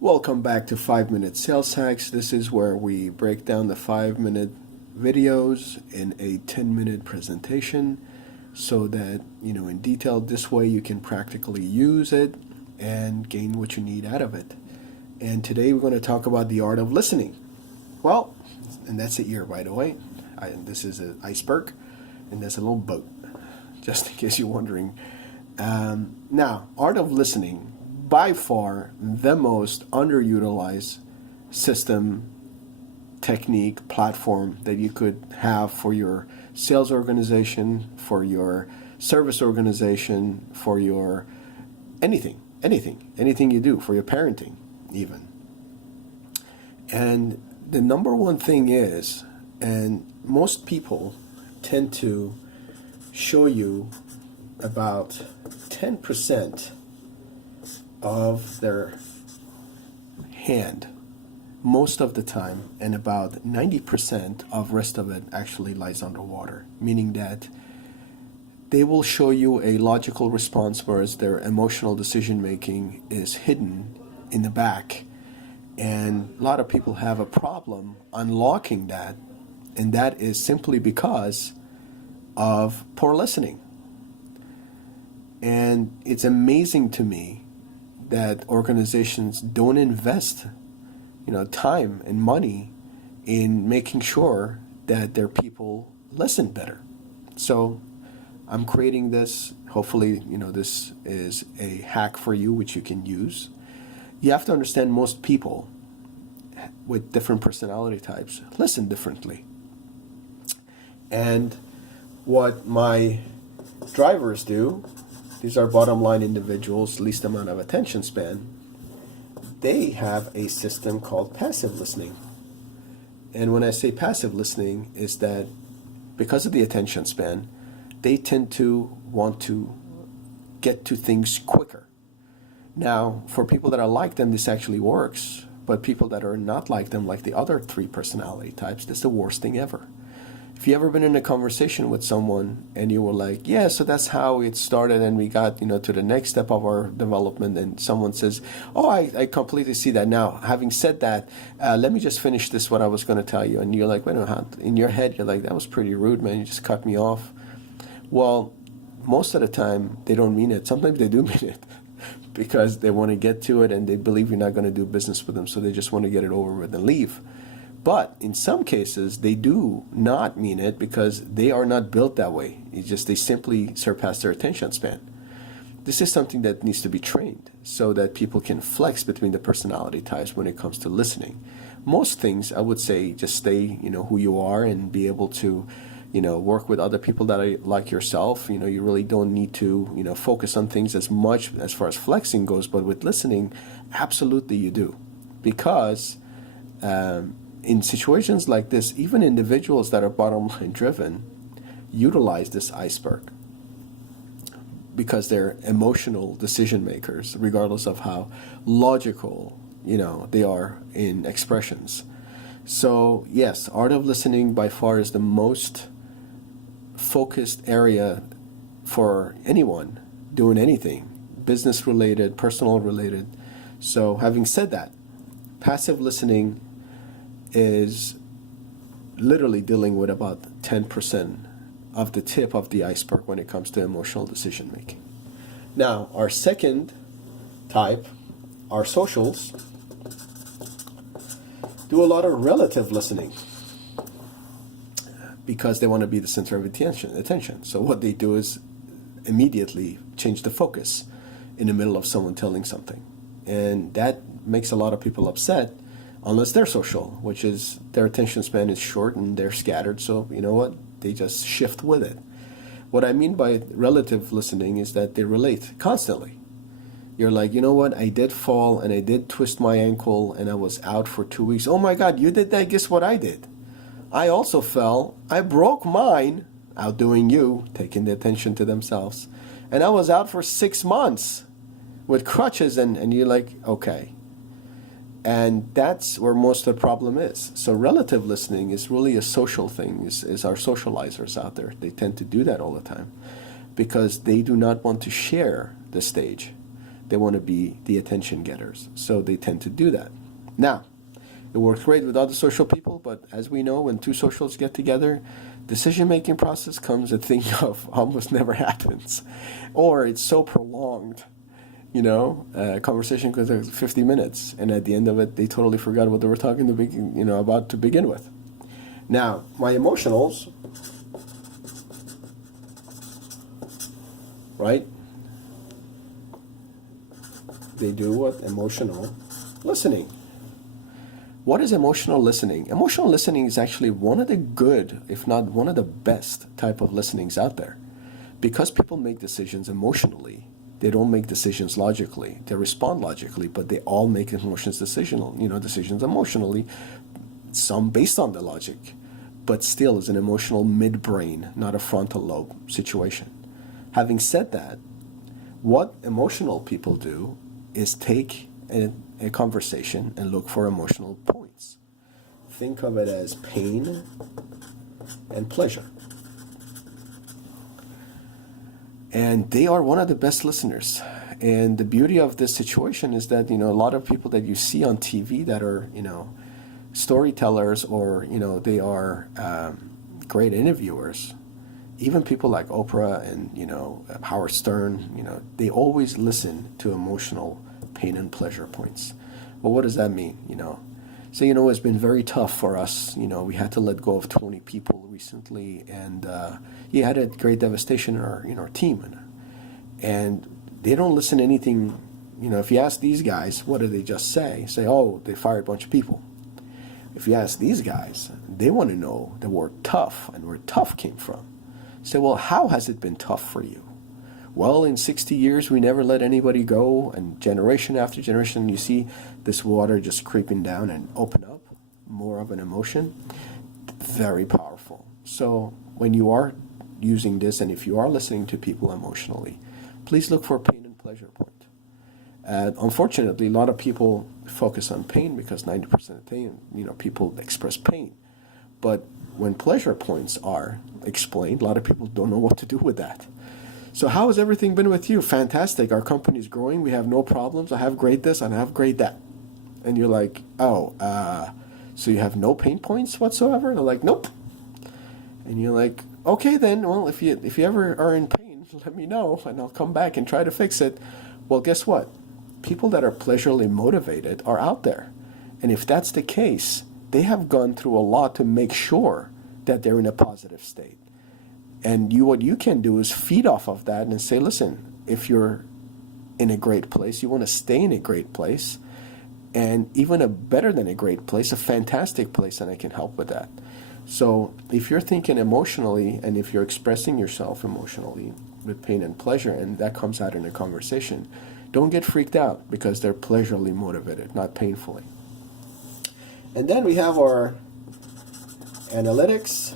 Welcome back to 5 Minute Sales Hacks. This is where we break down the 5 minute videos in a 10-minute presentation so that, in detail, this way you can practically use it and gain what you need out of it. And today we're going to talk about the art of listening. Well, and that's the ear, by the way. This is an iceberg, and there's a little boat, just in case you're wondering. Now, art of listening, by far the most underutilized system, technique, platform that you could have for your sales organization, for your service organization, for your anything you do, for your parenting even. And the number one thing is, and most people tend to show you about 10% of their hand most of the time, and about 90% of rest of it actually lies underwater, meaning that they will show you a logical response, whereas their emotional decision making is hidden in the back. And a lot of people have a problem unlocking that, and that is simply because of poor listening. And it's amazing to me that organizations don't invest, time and money in making sure that their people listen better. So I'm creating this. Hopefully, this is a hack for you, which you can use. You have to understand most people with different personality types listen differently. And what my drivers do, these are bottom line individuals, least amount of attention span, they have a system called passive listening. And when I say passive listening, is that because of the attention span, they tend to want to get to things quicker. Now, for people that are like them, this actually works. But people that are not like them, like the other three personality types, that's the worst thing ever. If you ever been in a conversation with someone and you were like, yeah, so that's how it started and we got, to the next step of our development, and someone says, oh, I completely see that. Now, having said that, let me just finish this, what I was going to tell you. And you're like, wait a minute, in your head, you're like, that was pretty rude, man. You just cut me off. Well, most of the time, they don't mean it. Sometimes they do mean it because they want to get to it and they believe you're not going to do business with them. So they just want to get it over with and leave. But in some cases, they do not mean it because they are not built that way. It's just they simply surpass their attention span. This is something that needs to be trained so that people can flex between the personality types when it comes to listening. Most things, I would say, just stay, who you are and be able to, work with other people that are like yourself. You really don't need to, focus on things as much as far as flexing goes. But with listening, absolutely you do. Because in situations like this, even individuals that are bottom line driven utilize this iceberg because they're emotional decision makers, regardless of how logical, they are in expressions. So yes, art of listening by far is the most focused area for anyone doing anything, business related, personal related. So having said that, passive listening is literally dealing with about 10% of the tip of the iceberg when it comes to emotional decision making. Now, our second type, our socials, do a lot of relative listening because they want to be the center of attention. So what they do is immediately change the focus in the middle of someone telling something. And that makes a lot of people upset unless they're social, which is their attention span is short and they're scattered. So you know what? They just shift with it. What I mean by relative listening is that they relate constantly. You're like, you know what? I did fall and I did twist my ankle and I was out for 2 weeks. Oh my God, you did that? Guess what I did? I also fell. I broke mine, outdoing you, taking the attention to themselves. And I was out for 6 months with crutches, and you're like, okay. And that's where most of the problem is. So relative listening is really a social thing, is our socializers out there. They tend to do that all the time because they do not want to share the stage. They want to be the attention getters. So they tend to do that. Now, it works great with other social people, but as we know, when two socials get together, decision-making process comes a thing of almost never happens. Or it's so prolonged, conversation goes 50 minutes, and at the end of it, they totally forgot what they were talking about to begin with. Now, my emotionals, right? They do what? Emotional listening. What is emotional listening? Emotional listening is actually one of the good, if not one of the best type of listenings out there. Because people make decisions emotionally, they don't make decisions logically. They respond logically, but they all make decisions emotionally, some based on the logic, but still is an emotional midbrain, not a frontal lobe situation. Having said that, what emotional people do is take a conversation and look for emotional points. Think of it as pain and pleasure. And they are one of the best listeners. And the beauty of this situation is that, a lot of people that you see on TV that are, storytellers or, they are great interviewers, even people like Oprah and, Howard Stern, they always listen to emotional pain and pleasure points. Well, what does that mean, So, it's been very tough for us. We had to let go of 20 people recently, and he had a great devastation in our team. And they don't listen to anything. If you ask these guys, what do they just say? Say, oh, they fired a bunch of people. If you ask these guys, they want to know the word tough and where tough came from. Say, well, how has it been tough for you? Well, in 60 years, we never let anybody go, and generation after generation, you see this water just creeping down and open up, more of an emotion. Very powerful. So when you are using this, and if you are listening to people emotionally, please look for a pain and pleasure point. Unfortunately, a lot of people focus on pain because 90% of pain, people express pain. But when pleasure points are explained, a lot of people don't know what to do with that. So how has everything been with you? Fantastic. Our company is growing. We have no problems. I have great this and I have great that. And you're like, so you have no pain points whatsoever? They're like, nope. And you're like, okay then, well, if you ever are in pain, let me know and I'll come back and try to fix it. Well, guess what? People that are pleasurably motivated are out there. And if that's the case, they have gone through a lot to make sure that they're in a positive state. And what you can do is feed off of that and say, listen, if you're in a great place, you want to stay in a great place, and even better than a great place, a fantastic place, and I can help with that. So if you're thinking emotionally, and if you're expressing yourself emotionally with pain and pleasure, and that comes out in a conversation, don't get freaked out because they're pleasurably motivated, not painfully. And then we have our analytics,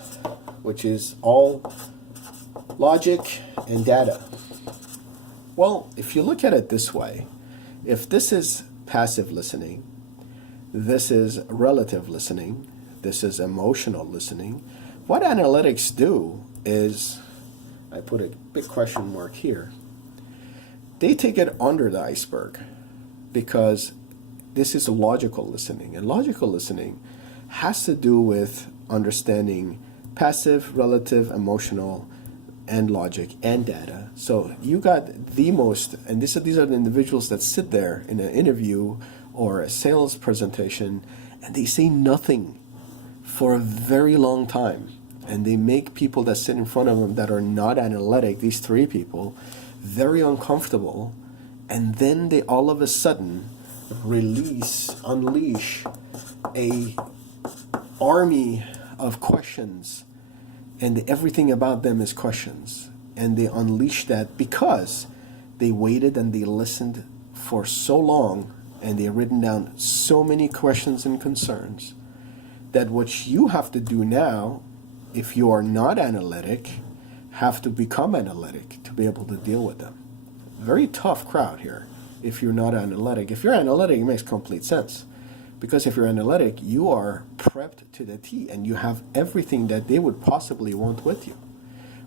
which is all logic and data. Well, if you look at it this way, if this is passive listening, this is relative listening, this is emotional listening, what analytics do is, I put a big question mark here, they take it under the iceberg because this is logical listening. And logical listening has to do with understanding passive, relative, emotional, and logic and data. So you got the most, and these are the individuals that sit there in an interview or a sales presentation, and they say nothing for a very long time. And they make people that sit in front of them that are not analytic, these three people, very uncomfortable. And then they all of a sudden unleash a army of questions, and everything about them is questions. And they unleash that because they waited and they listened for so long, and they've written down so many questions and concerns that what you have to do now, if you are not analytic, have to become analytic to be able to deal with them. Very tough crowd here if you're not analytic. If you're analytic, it makes complete sense. Because if you're analytic, you are prepped to the T and you have everything that they would possibly want with you.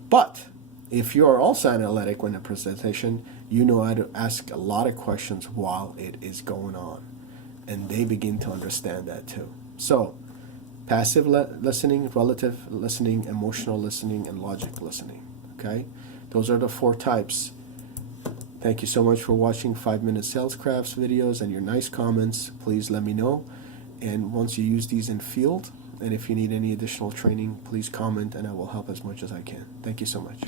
But If you are also analytic when in a presentation, you know how to ask a lot of questions while it is going on. And they begin to understand that too. So, passive listening, relative listening, emotional listening, and logic listening. Okay? Those are the 4 types. Thank you so much for watching 5-Minute Sales Crafts videos and your nice comments. Please let me know. And once you use these in field, and if you need any additional training, please comment and I will help as much as I can. Thank you so much.